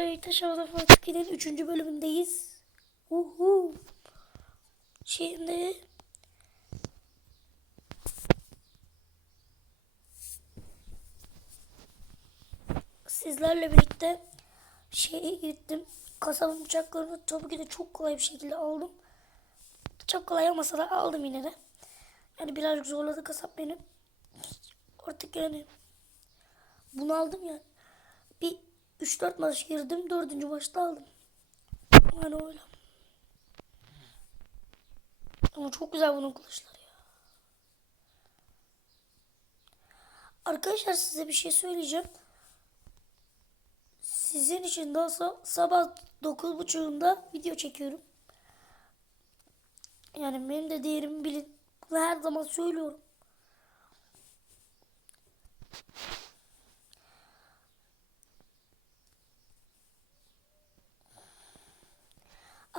Taş Havada Fatih'in 3. bölümündeyiz. Uhu. Şimdi sizlerle birlikte şeye gittim. Kasabın bıçaklarını tabii ki de çok kolay bir şekilde aldım. Çok kolay olmasa da aldım yine de. Yani birazcık zorladı kasap beni. Artık yani bunu aldım yani. Bir 3-4 maç girdim. 4. maçta aldım. Yani öyle. Ama çok güzel bunun kılıçları ya. Arkadaşlar size bir şey söyleyeceğim. Sizin için daha sa- sabah 9.30'unda video çekiyorum. Yani benim de değerimi bilin. Bunu her zaman söylüyorum.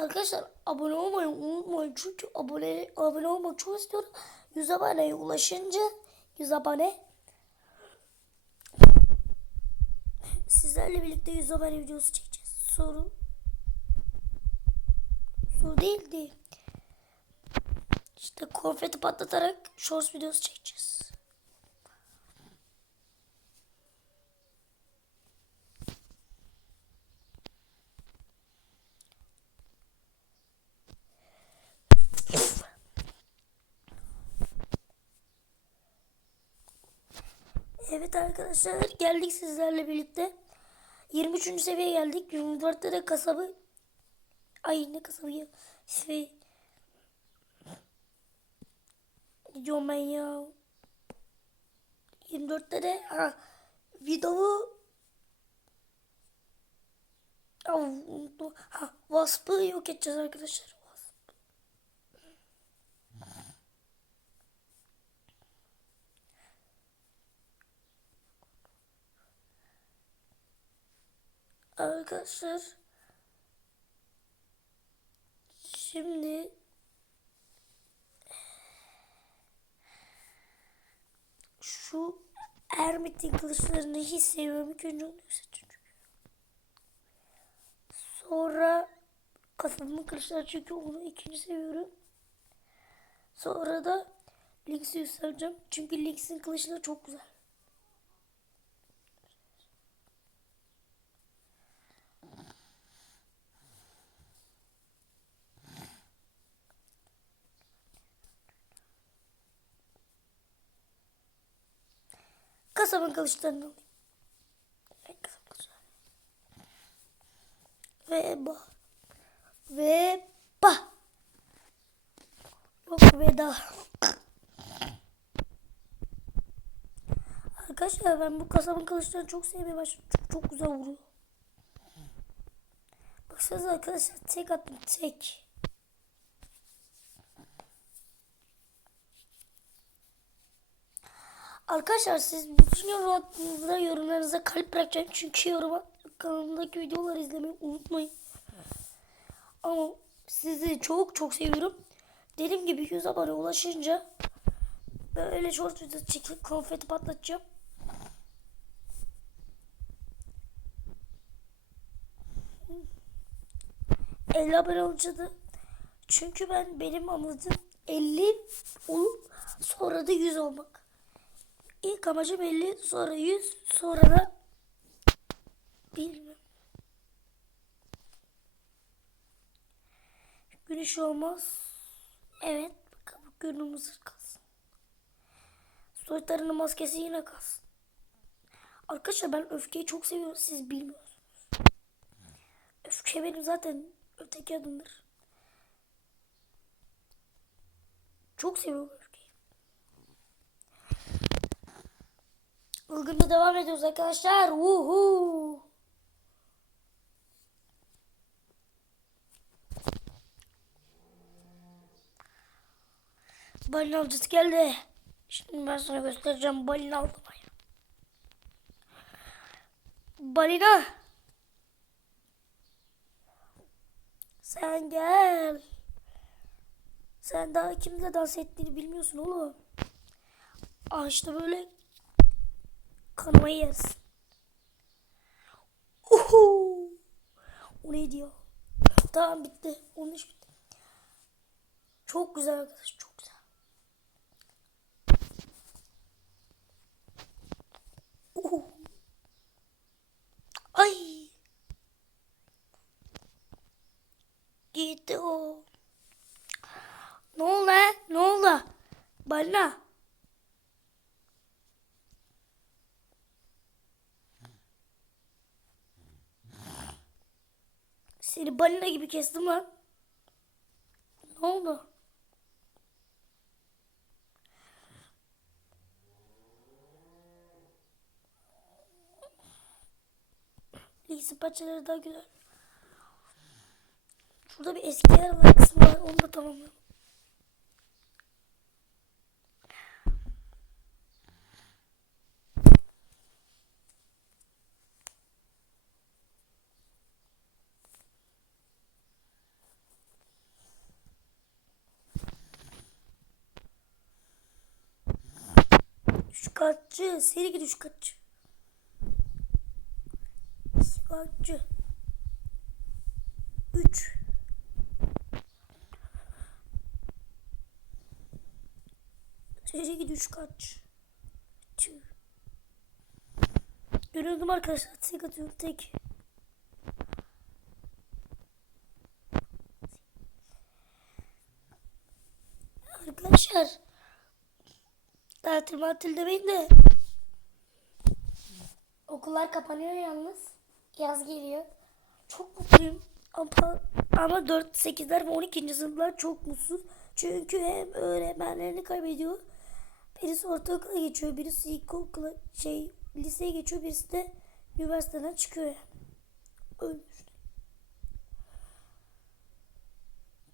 Arkadaşlar abone olmayı unutmayın. Çünkü abone abone olmak çok istiyorum. 100 aboneye ulaşınca 100 abone sizlerle birlikte 100 abone videosu çekeceğiz. Soru soru değildi. İşte konfeti patlatarak shorts videosu çekeceğiz. Evet arkadaşlar geldik sizlerle birlikte. 23. seviyeye geldik. 24'te de kasabı Ay ne kasabı ya? Şey diyorum ben ya? 24'te de ha, unuttum. Ha, Wasp'ı yok edeceğiz arkadaşlar. Arkadaşlar şimdi şu Hermit'in kılıçlarını hiç sevmiyorum. İlk önce onu seçiyorum. Sonra kasabımın kılıçları çünkü onu ikinci seviyorum. Sonra da Lynx'i yükseleceğim. Çünkü Lynx'in kılıçları çok güzel. Kasabın kılıçlarını alayım. Evet, kasabın kılıçlarını. Ve ba. Ve ba. Yok veda. Arkadaşlar ben bu kasabın kılıçlarını çok sevmeye başladım. Çok, çok güzel vuruyor. Baksanıza arkadaşlar tek attım tek. Arkadaşlar siz bütün yorumlarınıza, yorumlarınıza kalp bırakacağım. Çünkü yorum kanalımdaki videoları izlemeyi unutmayın. Ama sizi çok çok seviyorum. Dediğim gibi 100 abone ulaşınca böyle short video çekip konfeti patlatacağım. 50 abone olunca da çünkü ben benim amacım 50 olup sonra da 100 olmak. İlk amacım 50 sonra 100 sonra da bilmem. Güneş olmaz. Evet. Kabuk görünümüz kalsın. Soytarının maskesi yine kalsın. Arkadaşlar ben öfkeyi çok seviyorum. Siz bilmiyorsunuz. Öfke benim zaten öteki adımdır. Çok seviyorum de devam ediyoruz arkadaşlar. Woohoo! Balina avcısı geldi. Şimdi ben sana göstereceğim balina avlamayı. Balina. Sen gel. Sen daha kimle dans ettiğini bilmiyorsun oğlum. Ah işte böyle kanamayı yersin. Uhu. neydi ya? Tamam bitti. 13 bitti. Çok güzel arkadaş. Çok güzel. Uh. Ay. Gitti o. Ne oldu? Ne oldu? Bana. Seni balina gibi kestim lan. Ne oldu? Lise parçaları daha güzel. Şurada bir eski yer var kısmı var. Onu da tamamlayalım. Üçkatçı. Seri git üçkatçı. Üçkatçı. Üç. Seri git üçkatçı. Tüh. Görüldüm arkadaşlar. Tek atıyorum tek. Arkadaşlar. Tatil matil demeyin de. Okullar kapanıyor yalnız. Yaz geliyor. Çok mutluyum. Ama, ama 4, 8'ler ve 12. sınıflar çok mutsuz. Çünkü hem öğretmenlerini kaybediyor. Birisi ortaokula geçiyor. Birisi ilkokula şey liseye geçiyor. Birisi de üniversiteden çıkıyor düşünün.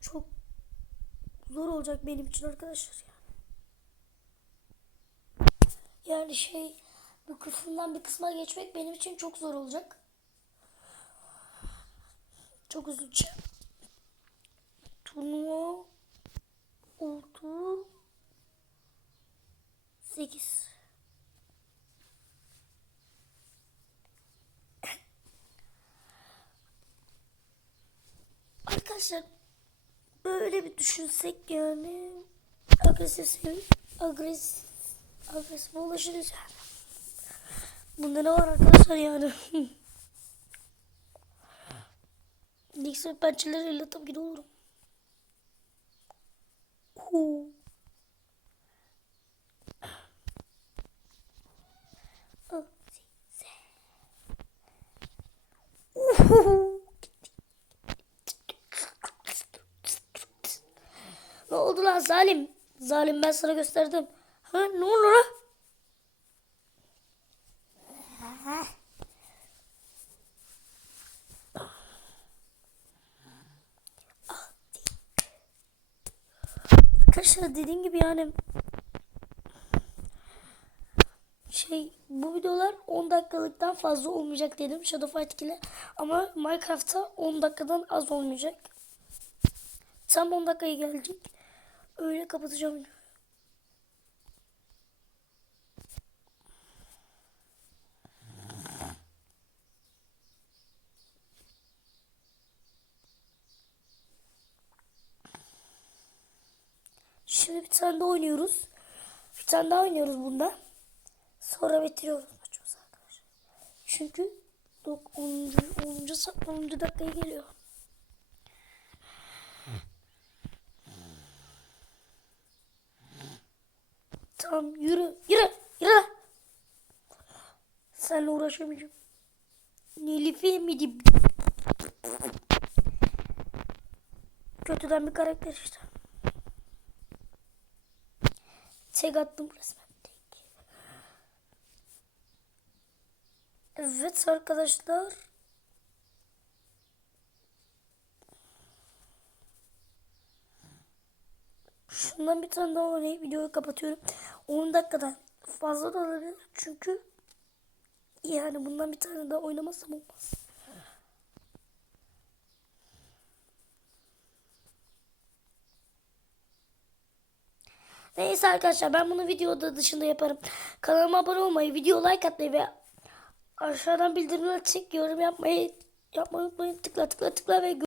Çok zor olacak benim için arkadaşlar ya. Yani şey bu kısımdan bir kısma geçmek benim için çok zor olacak. Çok üzüleceğim. Turnuva oldu 8 Arkadaşlar böyle bir düşünsek yani agresif agresif agresif ulaşırız yani. Bunda ne var arkadaşlar yani? Nixon pençeleriyle tabii ki de olurum. Huu. Ne oldu lan zalim? Zalim ben sana gösterdim. Ha ne oldu lan? Arkadaşlar dediğim gibi yani şey bu videolar 10 dakikalıktan fazla olmayacak dedim Shadow Fight ile ama Minecraft'ta 10 dakikadan az olmayacak. Tam 10 dakikaya gelecek. Öyle kapatacağım. Şimdi bir tane daha oynuyoruz. Bir tane daha oynuyoruz bunda. Sonra bitiriyoruz maçımızı arkadaşlar. Çünkü 10. 10. 10. dakikaya geliyor. Tamam yürü yürü yürü. Seninle uğraşamayacağım. Nilüfer miydi? Kötüden bir karakter işte. Tek attım resmen. Tek. Evet arkadaşlar. Şundan bir tane daha oynayıp videoyu kapatıyorum. 10 dakikadan fazla da olabilir. Çünkü yani bundan bir tane daha oynamazsam olmaz. Neyse arkadaşlar ben bunu videoda dışında yaparım. Kanalıma abone olmayı, video like atmayı ve aşağıdan bildirimleri açık yorum yapmayı yapmayı unutmayın. Tıkla tıkla tıkla ve